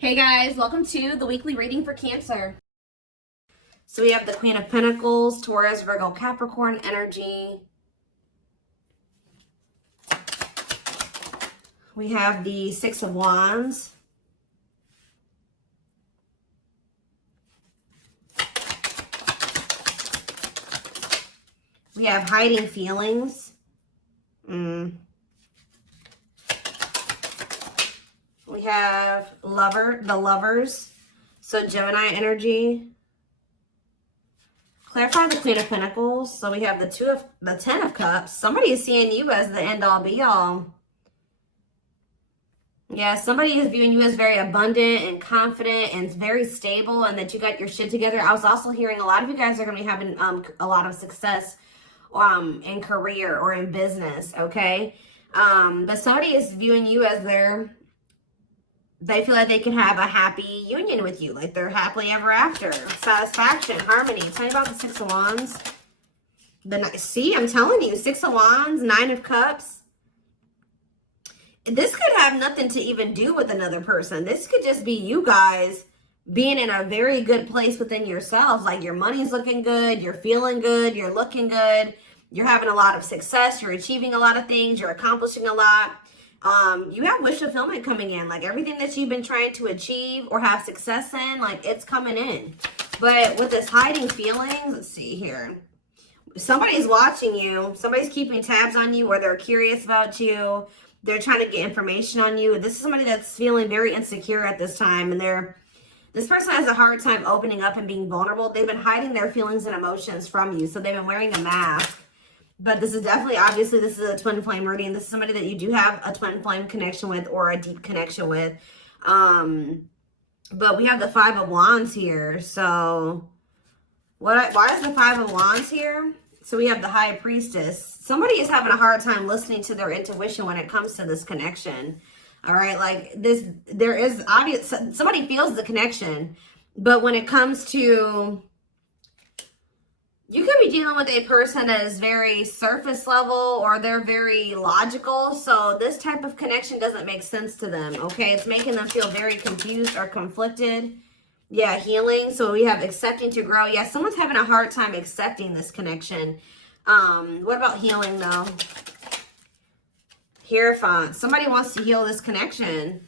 Hey guys, welcome to the weekly reading for Cancer. So we have the Queen of Pentacles, Taurus, Virgo, Capricorn energy. We have the Six of Wands. We have hiding feelings. We have the lovers. So Gemini energy. Clarify the Queen of Pentacles. So we have the Ten of Cups. Somebody is seeing you as the end all be all. Yeah, somebody is viewing you as very abundant and confident and very stable, and that you got your shit together. I was also hearing a lot of you guys are going to be having a lot of success in career or in business, okay? But somebody is viewing you as they feel like they can have a happy union with you, like they're happily ever after, satisfaction, harmony. Tell me about the Six of Wands. See, I'm telling you, Six of Wands, Nine of Cups. This could have nothing to even do with another person. This could just be you guys being in a very good place within yourselves. Like your money's looking good, you're feeling good, you're looking good, you're having a lot of success, you're achieving a lot of things, you're accomplishing a lot. You have wish fulfillment coming in, like everything that you've been trying to achieve or have success in, like it's coming in. But with this hiding feelings, let's see here. Somebody's watching you, somebody's keeping tabs on you, or they're curious about you. They're trying to get information on you. This is somebody that's feeling very insecure at this time, and this person has a hard time opening up and being vulnerable. They've been hiding their feelings and emotions from you, so they've been wearing a mask. But this is definitely, obviously, this is a twin flame reading. This is somebody that you do have a twin flame connection with or a deep connection with. But we have the Five of Wands here. So why is the Five of Wands here? So we have the High Priestess. Somebody is having a hard time listening to their intuition when it comes to this connection. All right, like this, there is obvious, somebody feels the connection. But when it comes to, you could be dealing with a person that is very surface level or they're very logical. So this type of connection doesn't make sense to them, okay? It's making them feel very confused or conflicted. Yeah, healing. So we have accepting to grow. Yeah, someone's having a hard time accepting this connection. What about healing though? Hierophant. Somebody wants to heal this connection.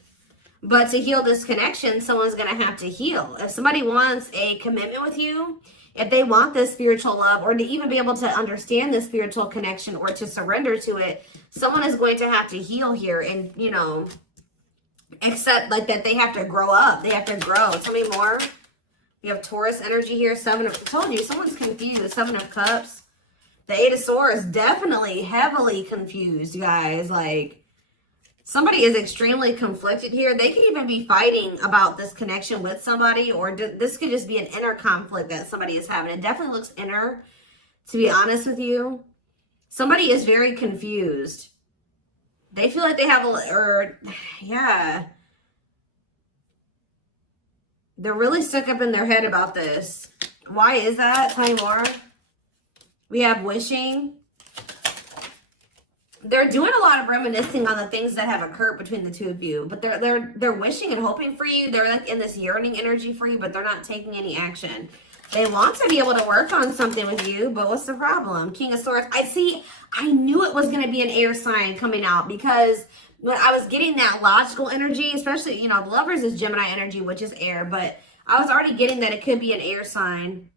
But to heal this connection, someone's going to have to heal. If somebody wants a commitment with you, if they want this spiritual love, or to even be able to understand this spiritual connection or to surrender to it, someone is going to have to heal here and, you know, accept like that they have to grow up. They have to grow. Tell me more. We have Taurus energy here. I told you, someone's confused. Seven of Cups. The Eight of Swords, definitely heavily confused, guys. Like, somebody is extremely conflicted here. They could even be fighting about this connection with somebody, or this could just be an inner conflict that somebody is having. It definitely looks inner, to be honest with you. Somebody is very confused. They feel like they have yeah. They're really stuck up in their head about this. Why is that? Tell me more. We have wishing. They're doing a lot of reminiscing on the things that have occurred between the two of you, but they're wishing and hoping for you. They're like in this yearning energy for you, but they're not taking any action. They want to be able to work on something with you, but what's the problem? King of Swords. I knew it was going to be an air sign coming out, because when I was getting that logical energy, especially, you know, the Lovers is Gemini energy, which is air, but I was already getting that it could be an air sign.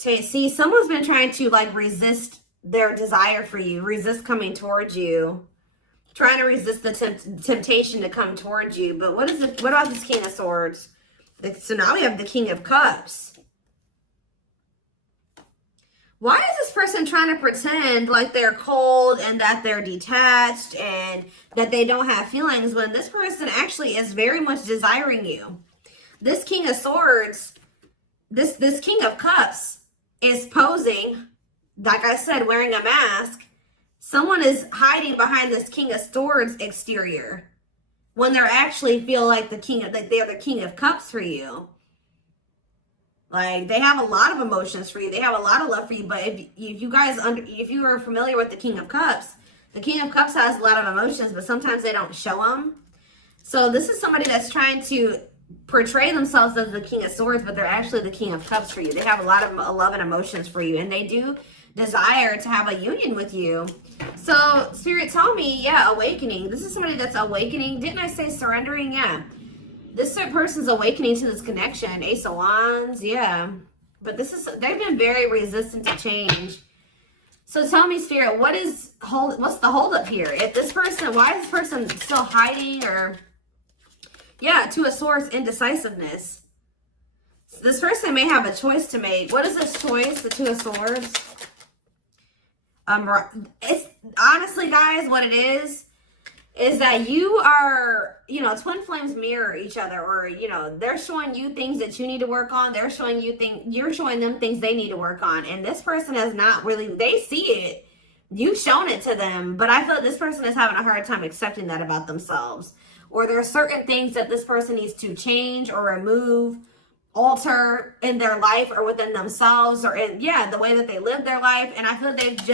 See, someone's been trying to like resist their desire for you, resist coming towards you, trying to resist the temptation to come towards you. But what about this King of Swords? So now we have the King of Cups. Why is this person trying to pretend like they're cold and that they're detached and that they don't have feelings, when this person actually is very much desiring you? This King of Swords, this King of Cups is posing, like I said, wearing a mask. Someone is hiding behind this King of Swords exterior when they're actually feel like they're the King of Cups for you. Like, they have a lot of emotions for you. They have a lot of love for you. But if you are familiar with the King of Cups has a lot of emotions, but sometimes they don't show them. So this is somebody that's trying to portray themselves as the King of Swords, but they're actually the King of Cups for you. They have a lot of love and emotions for you, and they do desire to have a union with you. So Spirit, tell me, yeah, awakening. This is somebody that's awakening. Didn't I say surrendering? Yeah. This person's awakening to this connection. Ace of Wands, yeah. But they've been very resistant to change. So tell me, Spirit, what's the holdup here? If this person, why is this person still hiding? Or, yeah, Two of Swords, indecisiveness. So this person may have a choice to make. What is this choice? The Two of Swords. It's honestly, guys, what it is that you are, you know, twin flames mirror each other, or, you know, they're showing you things that you need to work on. They're showing you you're showing them things they need to work on. And this person has not really, they see it. You've shown it to them, but I feel like this person is having a hard time accepting that about themselves. Or there are certain things that this person needs to change or remove, alter in their life or within themselves, or in, yeah, the way that they live their life. And I feel like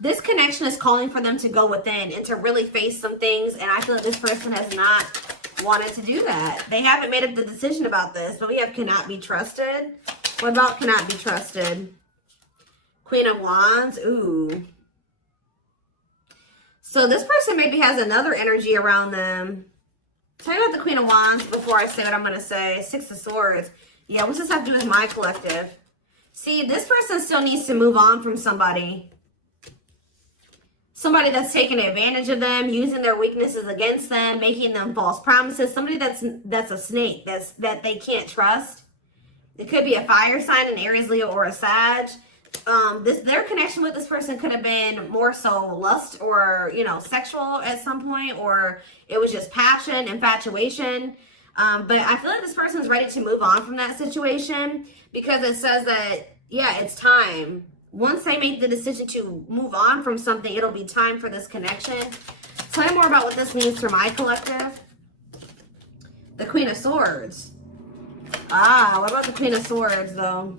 this connection is calling for them to go within and to really face some things. And I feel like this person has not wanted to do that. They haven't made up the decision about this, but we have cannot be trusted. What about cannot be trusted? Queen of Wands. Ooh. So this person maybe has another energy around them. Tell me about the Queen of Wands before I say what I'm going to say. Six of Swords. Yeah, what's this have to do with my collective? See, this person still needs to move on from somebody. Somebody that's taking advantage of them, using their weaknesses against them, making them false promises. Somebody that's a snake, that they can't trust. It could be a fire sign, an Aries, Leo, or a Sag. Their connection with this person could have been more so lust or, you know, sexual at some point, or it was just passion, infatuation. But I feel like this person's ready to move on from that situation, because it says that, yeah, it's time. Once they make the decision to move on from something, it'll be time for this connection. Tell me more about what this means for my collective. The Queen of Swords. Ah, what about the Queen of Swords, though?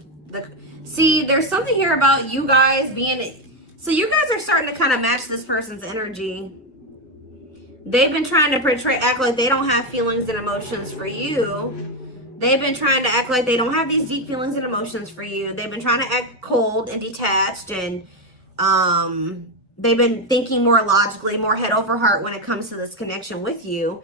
See, there's something here about you guys being... So you guys are starting to kind of match this person's energy. They've been trying to act like they don't have feelings and emotions for you. They've been trying to act like they don't have these deep feelings and emotions for you. They've been trying to act cold and detached, and they've been thinking more logically, more head over heart when it comes to this connection with you.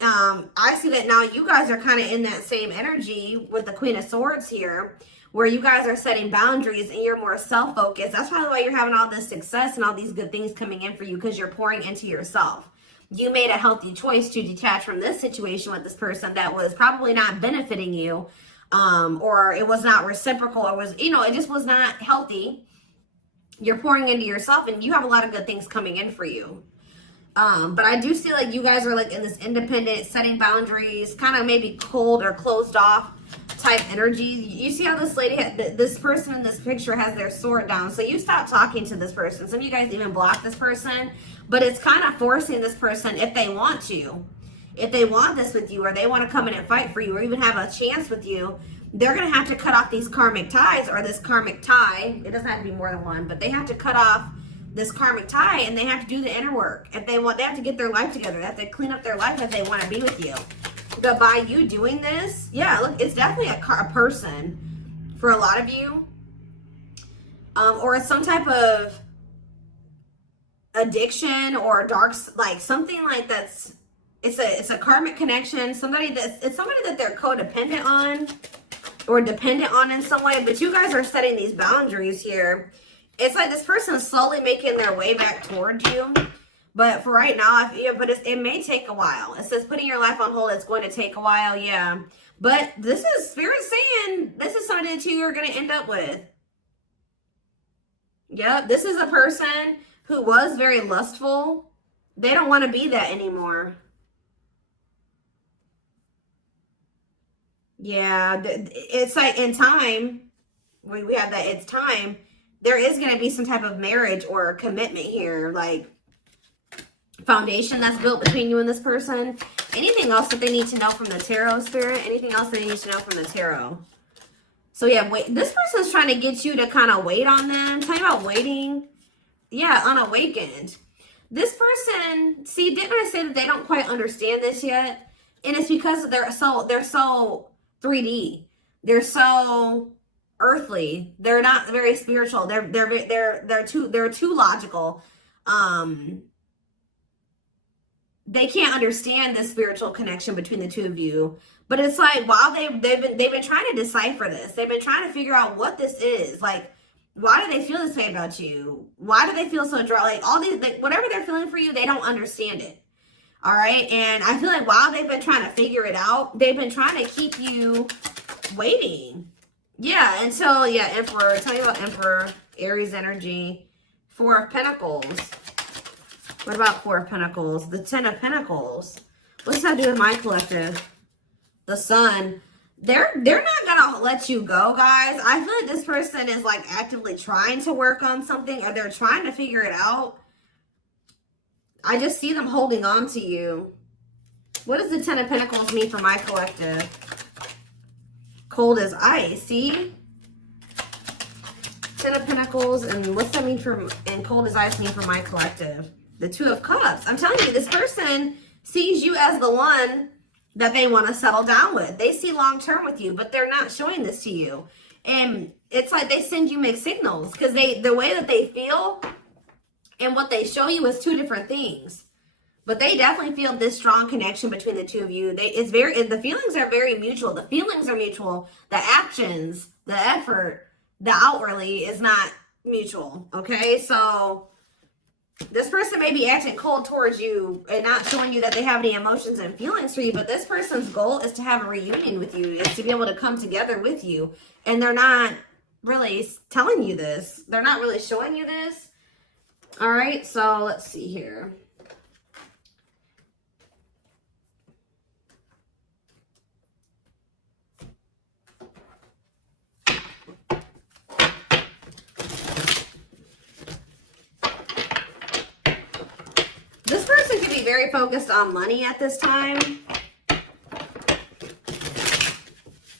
I see that now you guys are kind of in that same energy with the Queen of Swords here, where you guys are setting boundaries and you're more self-focused. That's probably why you're having all this success and all these good things coming in for you, because you're pouring into yourself. You made a healthy choice to detach from this situation with this person that was probably not benefiting you, or it was not reciprocal, or was, you know, it just was not healthy. You're pouring into yourself, and you have a lot of good things coming in for you. But I do see like you guys are like in this independent, setting boundaries, kind of maybe cold or closed off type energy. You see how this lady, this person in this picture has their sword down. So you stop talking to this person. Some of you guys even block this person, but it's kind of forcing this person, if they want to, if they want this with you, or they want to come in and fight for you, or even have a chance with you, they're going to have to cut off these karmic ties, or this karmic tie. It doesn't have to be more than one, but they have to cut off this karmic tie, and they have to do the inner work. If they want, they have to get their life together. They have to clean up their life if they want to be with you. But by you doing this, yeah, look, it's definitely a person for a lot of you, or it's some type of addiction or dark, like something like that's, it's a karmic connection. It's somebody that they're codependent on or dependent on in some way. But you guys are setting these boundaries here. It's like this person is slowly making their way back towards you. But for right now, it may take a while. It says putting your life on hold, it's going to take a while, yeah. But this is Spirit saying this is something that you are going to end up with. Yep, this is a person who was very lustful. They don't want to be that anymore. Yeah, it's like in time, we have that, it's time. There is going to be some type of marriage or commitment here, like foundation that's built between you and this person. Anything else that they need to know from the tarot, Spirit? Anything else they need to know from the tarot? So yeah, wait. This person's trying to get you to kind of wait on them. Tell me about waiting. Yeah, unawakened. This person, see, didn't I say that they don't quite understand this yet? And it's because they're so 3D. They're so earthly. They're not very spiritual. They're too logical. They can't understand the spiritual connection between the two of you. But it's like, while they've been trying to decipher this. They've been trying to figure out what this is. Like, why do they feel this way about you? Why do they feel so dry? Like, all these, like, whatever they're feeling for you, they don't understand it. All right. And I feel like while they've been trying to figure it out, they've been trying to keep you waiting. Yeah. Until, yeah, Emperor. Tell me about Emperor, Aries energy, Four of Pentacles. What about Four of Pentacles? The Ten of Pentacles. What's that do with my collective? The Sun. They're not gonna let you go, guys. I feel like this person is like actively trying to work on something, or they're trying to figure it out. I just see them holding on to you. What does the Ten of Pentacles mean for my collective? Cold as ice. See? Ten of Pentacles, and what's that mean for, and cold as ice mean for my collective? The Two of Cups. I'm telling you, this person sees you as the one that they want to settle down with. They see long-term with you, but they're not showing this to you. And it's like they send you mixed signals, because the way that they feel and what they show you is two different things. But they definitely feel this strong connection between the two of you. The feelings are very mutual. The feelings are mutual. The actions, the effort, the outwardly is not mutual. Okay, so this person may be acting cold towards you and not showing you that they have any emotions and feelings for you, but this person's goal is to have a reunion with you, is to be able to come together with you. And they're not really telling you this. They're not really showing you this. All right, so let's see here. This person could be very focused on money at this time.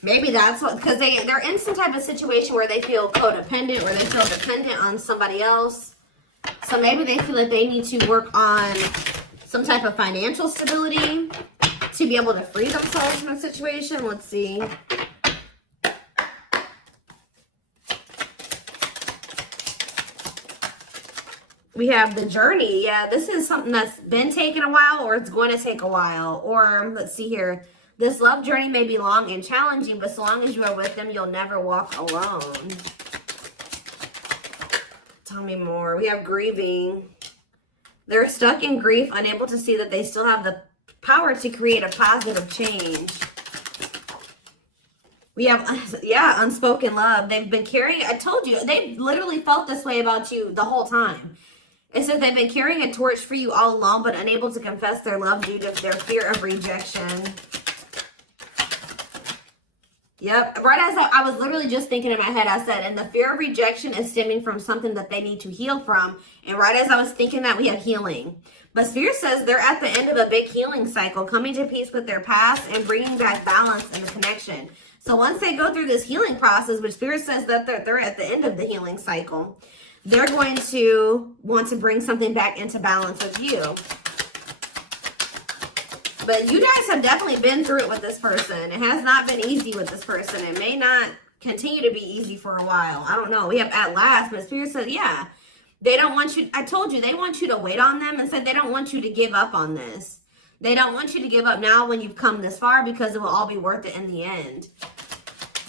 Maybe that's what, because they're in some type of situation where they feel codependent, or they feel dependent on somebody else. So maybe they feel like they need to work on some type of financial stability to be able to free themselves from the situation. Let's see. We have the journey. Yeah, this is something that's been taking a while, or it's going to take a while. Or let's see here. This love journey may be long and challenging, but so long as you are with them, you'll never walk alone. Tell me more. We have grieving. They're stuck in grief, unable to see that they still have the power to create a positive change. We have, yeah, unspoken love. They've been carrying, I told you, they've literally felt this way about you the whole time. It says they've been carrying a torch for you all along, but unable to confess their love due to their fear of rejection. Yep. Right as I was literally just thinking in my head, I said, and the fear of rejection is stemming from something that they need to heal from. And right as I was thinking that, we have healing. But Spirit says they're at the end of a big healing cycle, coming to peace with their past and bringing back balance and the connection. So once they go through this healing process, which Spirit says that they're at the end of the healing cycle, they're going to want to bring something back into balance with you. But you guys have definitely been through it with this person. It has not been easy with this person. It may not continue to be easy for a while. I don't know. We have at last, but Spirit said, yeah, they don't want you. I told you, they want you to wait on them, and said they don't want you to give up on this. They don't want you to give up now when you've come this far, because it will all be worth it in the end.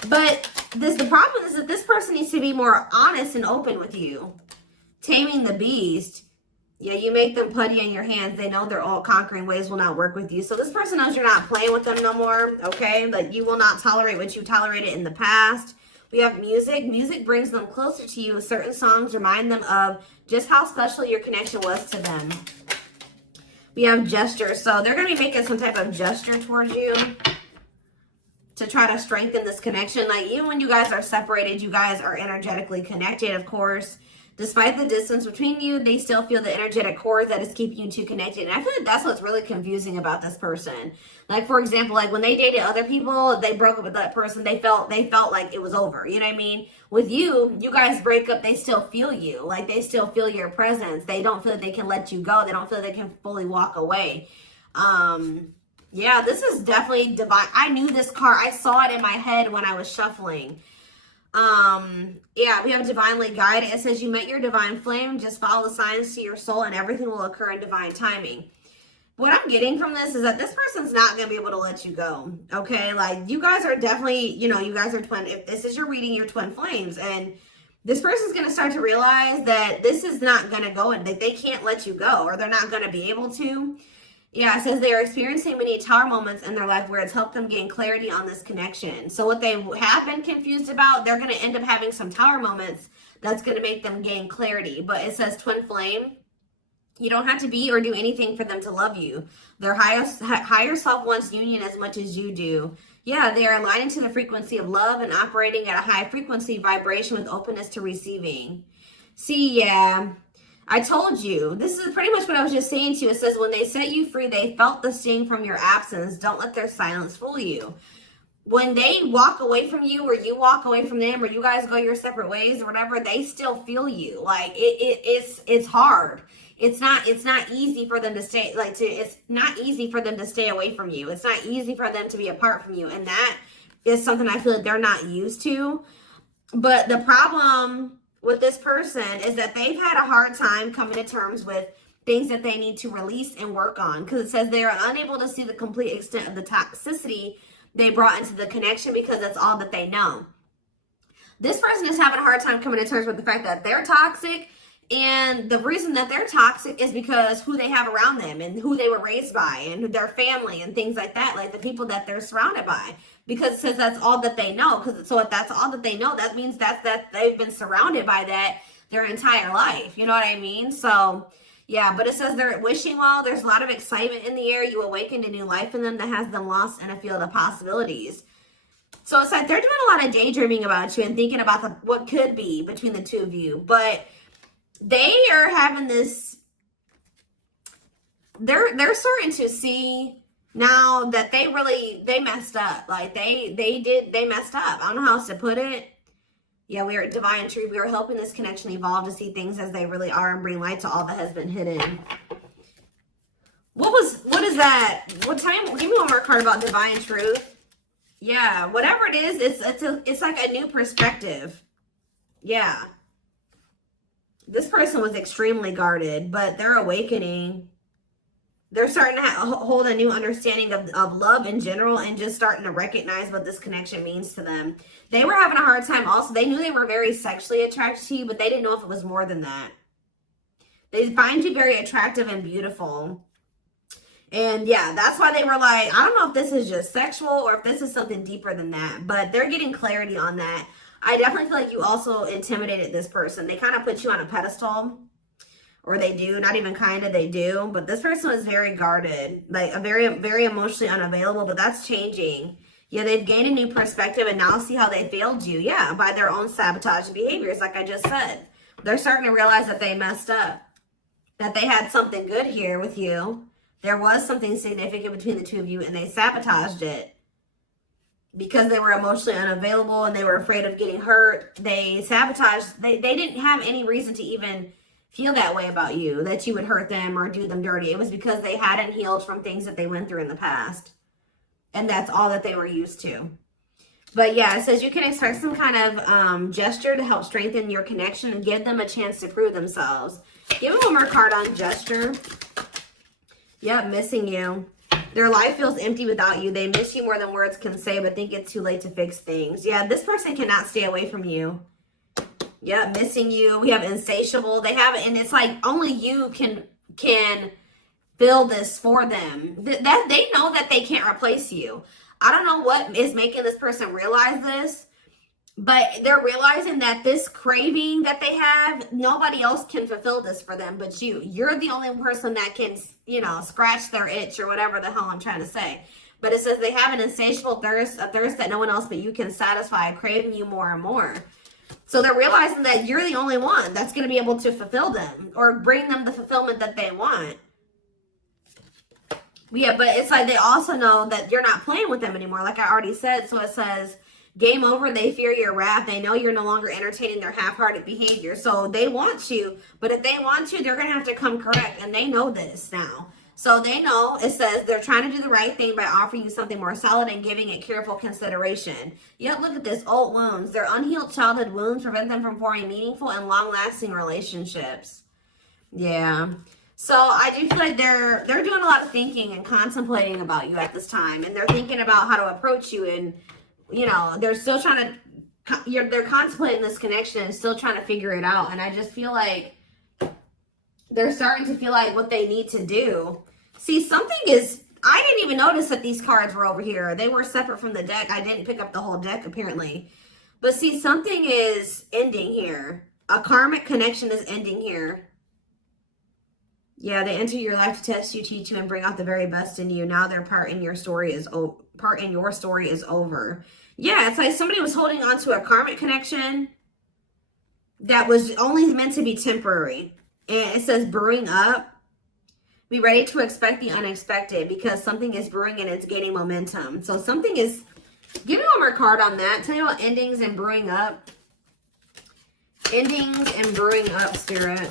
But the problem is that this person needs to be more honest and open with you. Taming the beast. Yeah, you make them putty in your hands. They know their all-conquering ways will not work with you. So this person knows you're not playing with them no more, okay? Like, you will not tolerate what you tolerated in the past. We have music. Music brings them closer to you. Certain songs remind them of just how special your connection was to them. We have gestures. So they're going to be making some type of gesture towards you to try to strengthen this connection. Like, even when you guys are separated, you guys are energetically connected, of course. Despite the distance between you, they still feel the energetic cord that is keeping you two connected. And I feel like that's what's really confusing about this person. Like, for example, like when they dated other people, they broke up with that person, they felt like it was over. You know what I mean? With you, you guys break up, they still feel you. Like, they still feel your presence. They don't feel that they can let you go. They don't feel they can fully walk away. Yeah, this is definitely divine. I knew this card. I saw it in my head when I was shuffling. Yeah, we have divinely guided. It says you met your divine flame. Just follow the signs to your soul and everything will occur in divine timing. What I'm getting from this is that this person's not going to be able to let you go. Okay. Like, you guys are definitely, you know, you guys are twin. If this is your reading, you're twin flames, and this person's going to start to realize that this is not going to go and that they can't let you go, or they're not going to be able to. Yeah, it says they are experiencing many tower moments in their life where it's helped them gain clarity on this connection. So what they have been confused about, they're going to end up having some tower moments that's going to make them gain clarity. But it says twin flame. You don't have to be or do anything for them to love you. Their higher self wants union as much as you do. Yeah, they are aligning to the frequency of love and operating at a high frequency vibration with openness to receiving. See, yeah. I told you, this is pretty much what I was just saying to you. It says, when they set you free, they felt the sting from your absence. Don't let their silence fool you. When they walk away from you, or you walk away from them, or you guys go your separate ways or whatever, they still feel you. Like, it's hard. It's not easy for them to stay, it's not easy for them to stay away from you. It's not easy for them to be apart from you. And that is something I feel like they're not used to. But the problem with this person is that they've had a hard time coming to terms with things that they need to release and work on, because it says they are unable to see the complete extent of the toxicity they brought into the connection because that's all that they know. This person is having a hard time coming to terms with the fact that they're toxic, and the reason that they're toxic is because who they have around them and who they were raised by and their family and things like that, like the people that they're surrounded by. Because it says that's all that they know. So if that's all that they know, that means that they've been surrounded by that their entire life. You know what I mean? So, yeah, but it says they're wishing well. There's a lot of excitement in the air. You awakened a new life in them that has them lost in a field of possibilities. So it's like they're doing a lot of daydreaming about you and thinking about what could be between the two of you. But they are having this, they're starting to see now that they messed up. Like they messed up. I don't know how else to put it. Yeah, we are at divine truth. We are helping this connection evolve to see things as they really are and bring light to all that has been hidden. What is that? What time? Give me one more card about divine truth. Yeah, whatever it is, it's like a new perspective. Yeah. This person was extremely guarded, but they're awakening. They're starting to hold a new understanding of love in general and just starting to recognize what this connection means to them. They were having a hard time also. They knew they were very sexually attracted to you, but they didn't know if it was more than that. They find you very attractive and beautiful. And yeah, that's why they were like, I don't know if this is just sexual or if this is something deeper than that, but they're getting clarity on that. I definitely feel like you also intimidated this person. They kind of put you on a pedestal. Or they do, not even kind of, they do. But this person was very guarded, like a very, very emotionally unavailable, but that's changing. Yeah, they've gained a new perspective and now see how they failed you. Yeah, by their own sabotage behaviors, like I just said. They're starting to realize that they messed up, that they had something good here with you. There was something significant between the two of you and they sabotaged it. Because they were emotionally unavailable and they were afraid of getting hurt, they sabotaged. They didn't have any reason to even feel that way about you, that you would hurt them or do them dirty. It was because they hadn't healed from things that they went through in the past. And that's all that they were used to. But yeah, it says you can expect some kind of gesture to help strengthen your connection and give them a chance to prove themselves. Give them one more card on gesture. Yep, missing you. Their life feels empty without you. They miss you more than words can say, but think it's too late to fix things. Yeah, this person cannot stay away from you. Yeah, missing you. We have insatiable. They have it, and it's like only you can fill this for them. That they know that they can't replace you. I don't know what is making this person realize this, but they're realizing that this craving that they have, nobody else can fulfill this for them but you. You're the only person that can, you know, scratch their itch or whatever the hell I'm trying to say. But it says they have an insatiable thirst, a thirst that no one else but you can satisfy, craving you more and more. So they're realizing that you're the only one that's going to be able to fulfill them or bring them the fulfillment that they want. Yeah, but it's like they also know that you're not playing with them anymore, like I already said. So it says, game over, they fear your wrath. They know you're no longer entertaining their half-hearted behavior. So they want you, but if they want you, they're going to have to come correct, and they know this now. So they know, it says, they're trying to do the right thing by offering you something more solid and giving it careful consideration. Yet look at this, old wounds. Their unhealed childhood wounds prevent them from forming meaningful and long-lasting relationships. Yeah. So I do feel like they're doing a lot of thinking and contemplating about you at this time. And they're thinking about how to approach you. And, you know, they're still trying to, they're contemplating this connection and still trying to figure it out. And I just feel like they're starting to feel like what they need to do. See, something is, I didn't even notice that these cards were over here. They were separate from the deck. I didn't pick up the whole deck, apparently. But see, something is ending here. A karmic connection is ending here. Yeah, they enter your life to test you, teach you, and bring out the very best in you. Now their part in your story is over. Yeah, it's like somebody was holding on to a karmic connection that was only meant to be temporary. And it says brewing up. Be ready to expect the unexpected because something is brewing and it's gaining momentum. So something is, give me one more card on that. Tell me about endings and brewing up. Endings and brewing up, Spirit.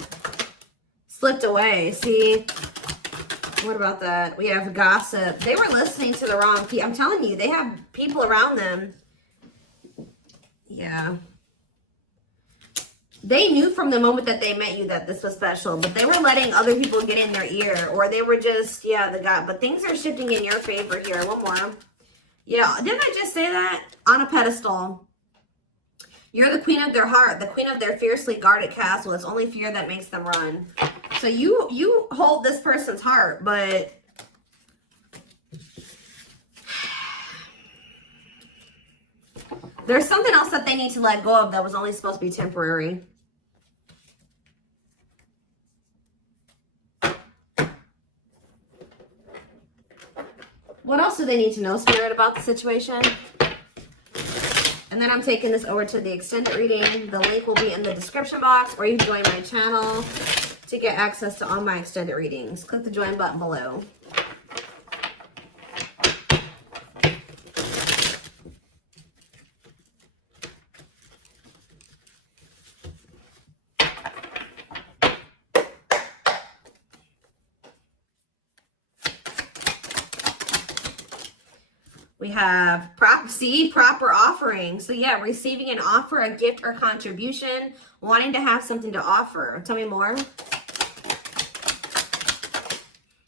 Slipped away. See, what about that? We have gossip. They were listening to the wrong people. I'm telling you, they have people around them. Yeah. They knew from the moment that they met you that this was special, but they were letting other people get in their ear, or they were just, yeah, but things are shifting in your favor here. One more. Yeah, didn't I just say that? On a pedestal. You're the queen of their heart, the queen of their fiercely guarded castle. It's only fear that makes them run. So you hold this person's heart, but there's something else that they need to let go of that was only supposed to be temporary. What else do they need to know, Spirit, about the situation? And then I'm taking this over to the extended reading. The link will be in the description box, or you can join my channel to get access to all my extended readings. Click the join button below. We have proper offering. So yeah, receiving an offer, a gift, or contribution, wanting to have something to offer. Tell me more.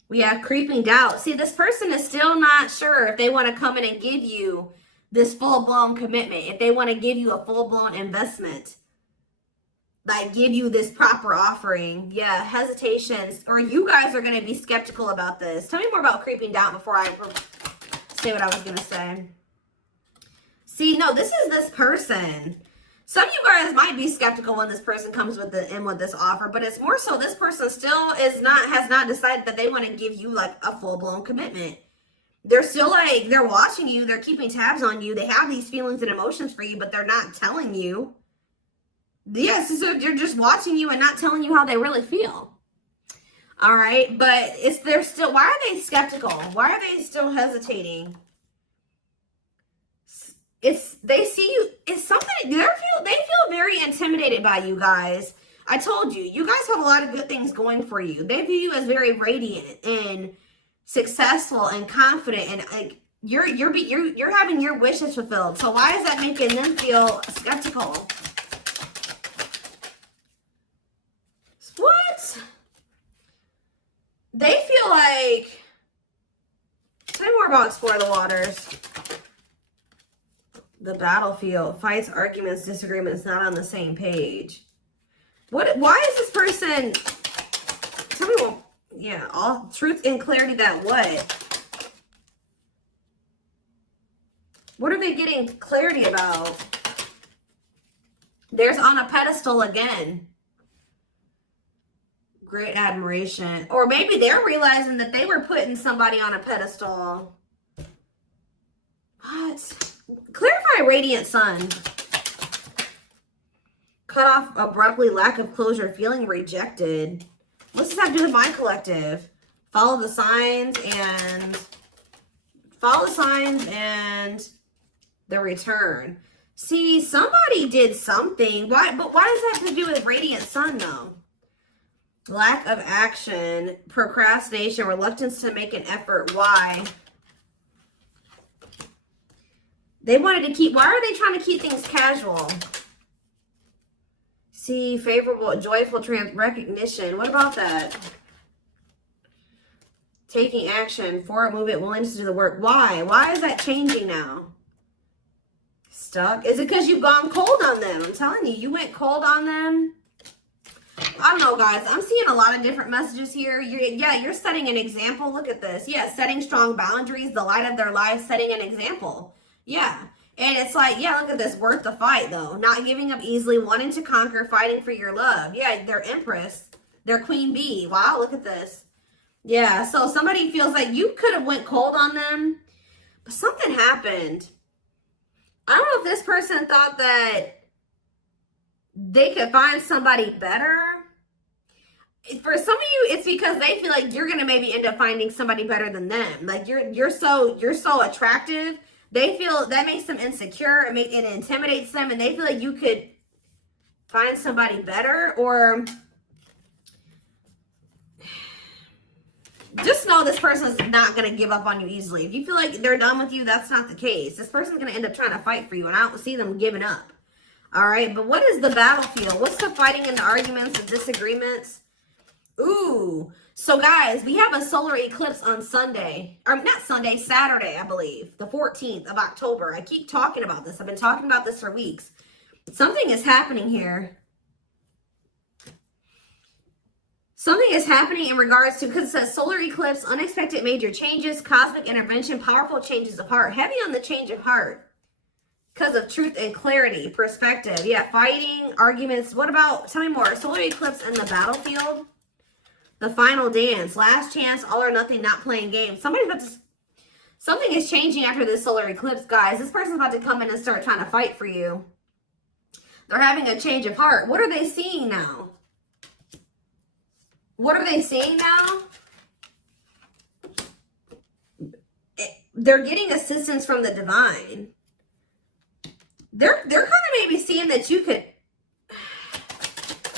We have creeping doubt. See, this person is still not sure if they want to come in and give you this full-blown commitment, if they want to give you a full-blown investment, like give you this proper offering. Yeah, hesitations, or you guys are going to be skeptical about this. Tell me more about creeping doubt before I say what I was going to say. See, no, this is this person. Some of you guys might be skeptical when this person comes with this offer, but it's more so this person still has not decided that they want to give you like a full-blown commitment. They're still like, they're watching you, they're keeping tabs on you, they have these feelings and emotions for you, but they're not telling you. Yes, so they're just watching you and not telling you how they really feel. All right, but they're still, why are they skeptical? Why are they still hesitating? They see you, it's something, they feel very intimidated by you guys. I told you, you guys have a lot of good things going for you. They view you as very radiant and successful and confident, and like you're having your wishes fulfilled. So why is that making them feel skeptical? What? They feel like, tell me more about Explore the Waters. The battlefield, fights, arguments, disagreements, not on the same page. Why is this person, tell me what, yeah, all truth and clarity that what? What are they getting clarity about? There's on a pedestal again. Great admiration. Or maybe they're realizing that they were putting somebody on a pedestal. What? Clarify radiant sun. Cut off abruptly, lack of closure, feeling rejected. What's this have to do with my collective? Follow the signs and the return. See, somebody did something. Why? But why does that have to do with radiant sun though? Lack of action, procrastination, reluctance to make an effort. Why? They wanted to keep, why are they trying to keep things casual? See, favorable, joyful recognition. What about that? Taking action, forward movement, willingness to do the work. Why? Why is that changing now? Stuck? Is it because you've gone cold on them? I'm telling you, you went cold on them. I don't know, guys. I'm seeing a lot of different messages here. You're setting an example. Look at this. Yeah, setting strong boundaries, the light of their life, setting an example. Yeah. And it's like, yeah, look at this. Worth the fight, though. Not giving up easily, wanting to conquer, fighting for your love. Yeah, they're Empress. They're Queen Bee. Wow, look at this. Yeah, so somebody feels like you could have went cold on them, but something happened. I don't know if this person thought that they could find somebody better. For some of you, it's because they feel like you're gonna maybe end up finding somebody better than them. Like you're so attractive. They feel that makes them insecure. It intimidates them, and they feel like you could find somebody better. Or just know this person is not gonna give up on you easily. If you feel like they're done with you, that's not the case. This person's gonna end up trying to fight for you, and I don't see them giving up. All right, but what is the battlefield? What's the fighting and the arguments and disagreements? Ooh, so guys, we have a solar eclipse on Sunday, or not Sunday, Saturday, I believe, the 14th of October. I keep talking about this. I've been talking about this for weeks. Something is happening here. Something is happening in regards to, because it says solar eclipse, unexpected major changes, cosmic intervention, powerful changes of heart. Heavy on the change of heart. Because of truth and clarity, perspective. Yeah, fighting, arguments. What about, tell me more. Solar eclipse and the battlefield. The final dance. Last chance, all or nothing, not playing games. Somebody's about to, something is changing after this solar eclipse, guys. This person's about to come in and start trying to fight for you. They're having a change of heart. What are they seeing now? What are they seeing now? They're getting assistance from the divine. They're kind of maybe seeing that you could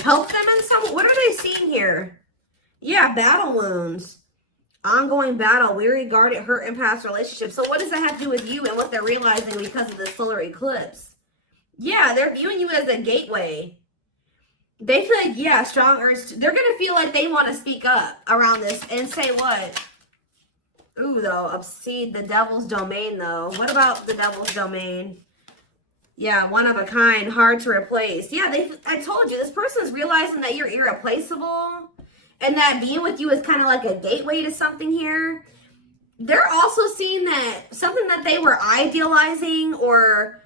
help them in some. What are they seeing here? Yeah, battle wounds. Ongoing battle, weary, guarded, hurt, and past relationships. So what does that have to do with you and what they're realizing because of the solar eclipse? Yeah, they're viewing you as a gateway. They feel like, yeah, strong urge. They're going to feel like they want to speak up around this and say what? Ooh, though, obsede the devil's domain, though. What about the devil's domain? Yeah, one of a kind, hard to replace. Yeah, I told you, this person's realizing that you're irreplaceable and that being with you is kind of like a gateway to something here. They're also seeing that something that they were idealizing, or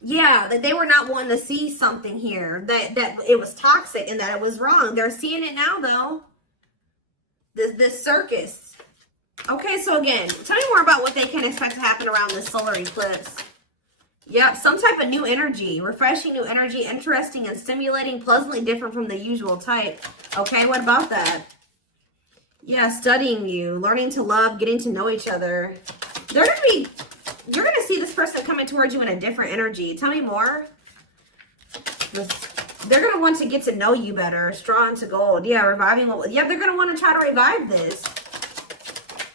yeah, that they were not wanting to see something here, that it was toxic and that it was wrong. They're seeing it now, though. This circus. Okay, so again, tell me more about what they can expect to happen around this solar eclipse. Yep, some type of new energy, refreshing new energy, interesting and stimulating, pleasantly different from the usual type. Okay, what about that? Yeah, studying you, learning to love, getting to know each other. You're going to see this person coming towards you in a different energy. Tell me more. They're going to want to get to know you better. Straw into gold. Yeah, reviving. Yeah, they're going to want to try to revive this.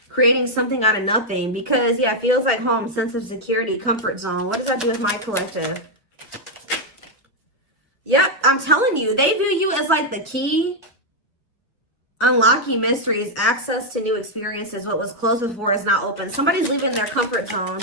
Creating something out of nothing, because yeah, it feels like home, sense of security, comfort zone. What does that do with my collective? Yep, I'm telling you, they view you as like the key. Unlocking mysteries, access to new experiences. What was closed before is now open. Somebody's leaving their comfort zone.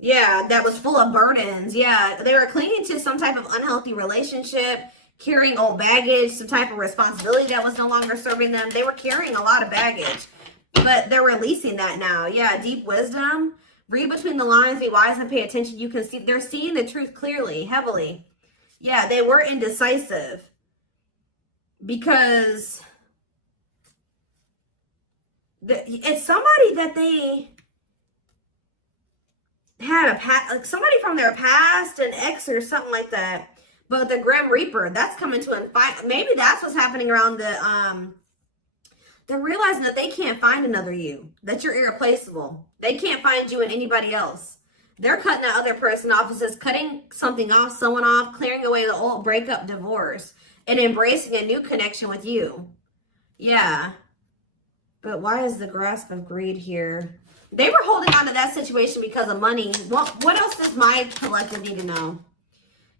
Yeah, that was full of burdens. Yeah, they were clinging to some type of unhealthy relationship, carrying old baggage, some type of responsibility that was no longer serving them. They were carrying a lot of baggage. But they're releasing that now. Yeah, deep wisdom. Read between the lines, be wise and pay attention. You can see, they're seeing the truth clearly, heavily. Yeah, they were indecisive. Because it's somebody that they had like somebody from their past, an ex or something like that. But the Grim Reaper, that's coming to an fight. Maybe that's what's happening around they're realizing that they can't find another you, that you're irreplaceable. They can't find you in anybody else. They're cutting that other person off. It says cutting something off, someone off, clearing away the old breakup, divorce, and embracing a new connection with you. Yeah. But why is the grasp of greed here? They were holding on to that situation because of money. What else does my collective need to know?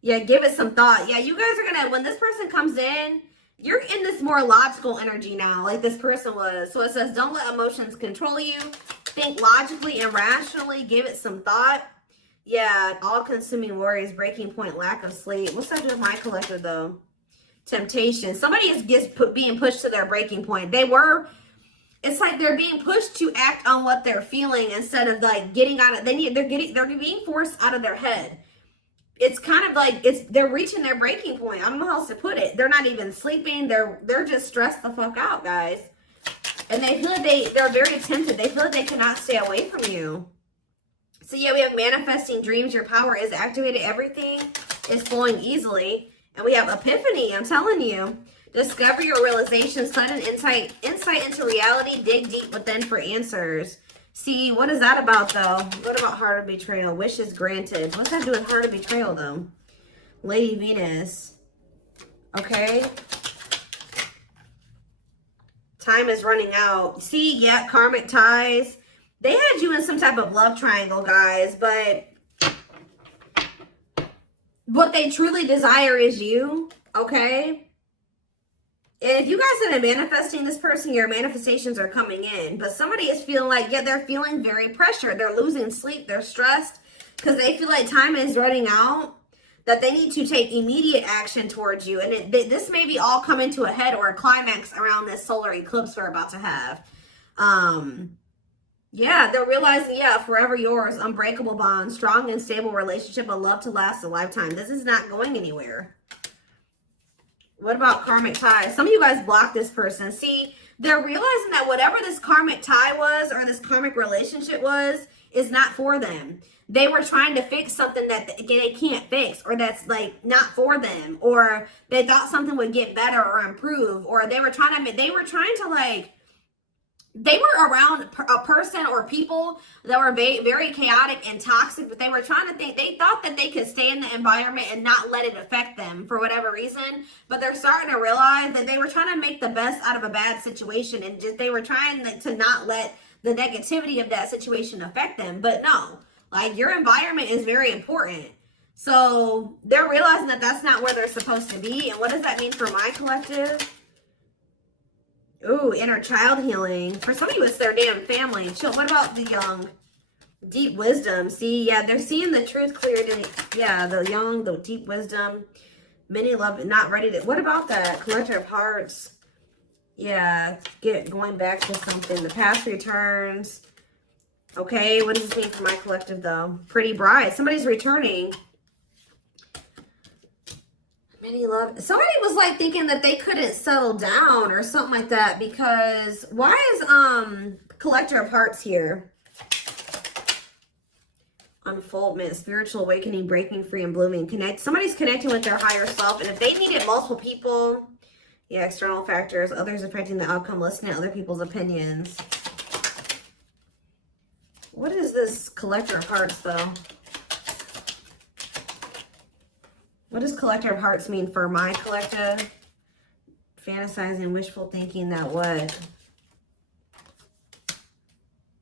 Yeah, give it some thought. Yeah, you guys are going to, when this person comes in, you're in this more logical energy now, like this person was. So it says, don't let emotions control you. Think logically and rationally. Give it some thought. Yeah, all-consuming worries, breaking point, lack of sleep. What's that do with my collective, though? Temptation. Somebody is being pushed to their breaking point. It's like they're being pushed to act on what they're feeling instead of like getting out of. They're being forced out of their head. It's kind of like they're reaching their breaking point. I don't know how else to put it. They're not even sleeping. They're just stressed the fuck out, guys. And they feel like they're very tempted. They feel like they cannot stay away from you. So yeah, we have manifesting dreams. Your power is activated. Everything is flowing easily. And we have epiphany. I'm telling you. Discover your realization. Sudden insight into reality. Dig deep within for answers. See, what is that about, though? What about heart of betrayal? Wishes granted. What's that do with heart of betrayal, though? Lady Venus. Okay. Time is running out. See, yeah, karmic ties. They had you in some type of love triangle, guys, but what they truly desire is you, okay? If you guys have been manifesting this person, your manifestations are coming in. But somebody is feeling like, yeah, they're feeling very pressured. They're losing sleep. They're stressed because they feel like time is running out, that they need to take immediate action towards you. And this may be all coming to a head or a climax around this solar eclipse we're about to have. Yeah, they're realizing, yeah, forever yours, unbreakable bond, strong and stable relationship, a love to last a lifetime. This is not going anywhere. What about karmic ties? Some of you guys blocked this person. See, they're realizing that whatever this karmic tie was or this karmic relationship was is not for them. They were trying to fix something that they can't fix, or that's like not for them, or they thought something would get better or improve, or they were trying to like, they were around a person or people that were very, very chaotic and toxic, but they were trying to think, they thought that they could stay in the environment and not let it affect them for whatever reason. But they're starting to realize that they were trying to make the best out of a bad situation, and just they were trying to not let the negativity of that situation affect them. But no, like, your environment is very important. So they're realizing that that's not where they're supposed to be. And what does that mean for my collective? Ooh, inner child healing. For some of you, it's their damn family. What about the young? Deep wisdom. See, yeah, they're seeing the truth clear. Yeah, the young, the deep wisdom. Many love, not ready to. What about that? Collector of hearts. Yeah, going back to something. The past returns. Okay, what does this mean for my collective, though? Pretty bride. Somebody's returning. Many love. Somebody was like thinking that they couldn't settle down or something like that, because why is collector of hearts here? Unfoldment, spiritual awakening, breaking free and blooming. Somebody's connecting with their higher self, and if they needed multiple people, yeah, external factors, others affecting the outcome, listening to other people's opinions. What is this collector of hearts, though? What does collector of hearts mean for my collective? Fantasizing, wishful thinking, that what?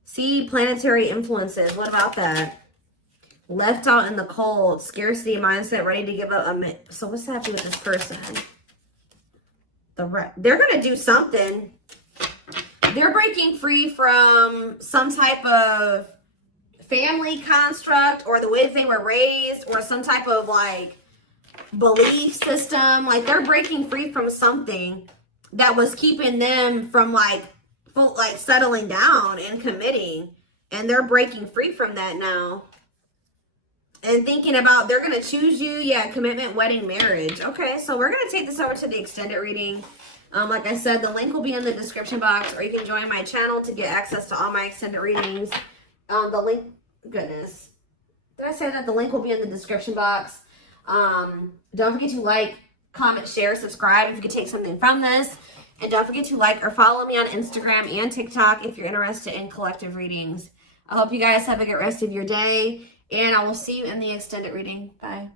See, planetary influences. What about that? Left out in the cold, scarcity mindset, ready to give up. So what's that have to do with this person? They're going to do something. They're breaking free from some type of family construct, or the ways they were raised, or some type of like belief system. Like, they're breaking free from something that was keeping them from like settling down and committing, and they're breaking free from that now and thinking about they're going to choose you. Yeah, commitment, wedding, marriage. Okay, so we're going to take this over to the extended reading. Like I said, the link will be in the description box, or you can join my channel to get access to all my extended readings. The link, goodness, did I say that? The link will be in the description box. Don't forget to like, comment, share, subscribe if you could take something from this. And don't forget to like or follow me on Instagram and TikTok if you're interested in collective readings. I hope you guys have a good rest of your day, and I will see you in the extended reading. Bye.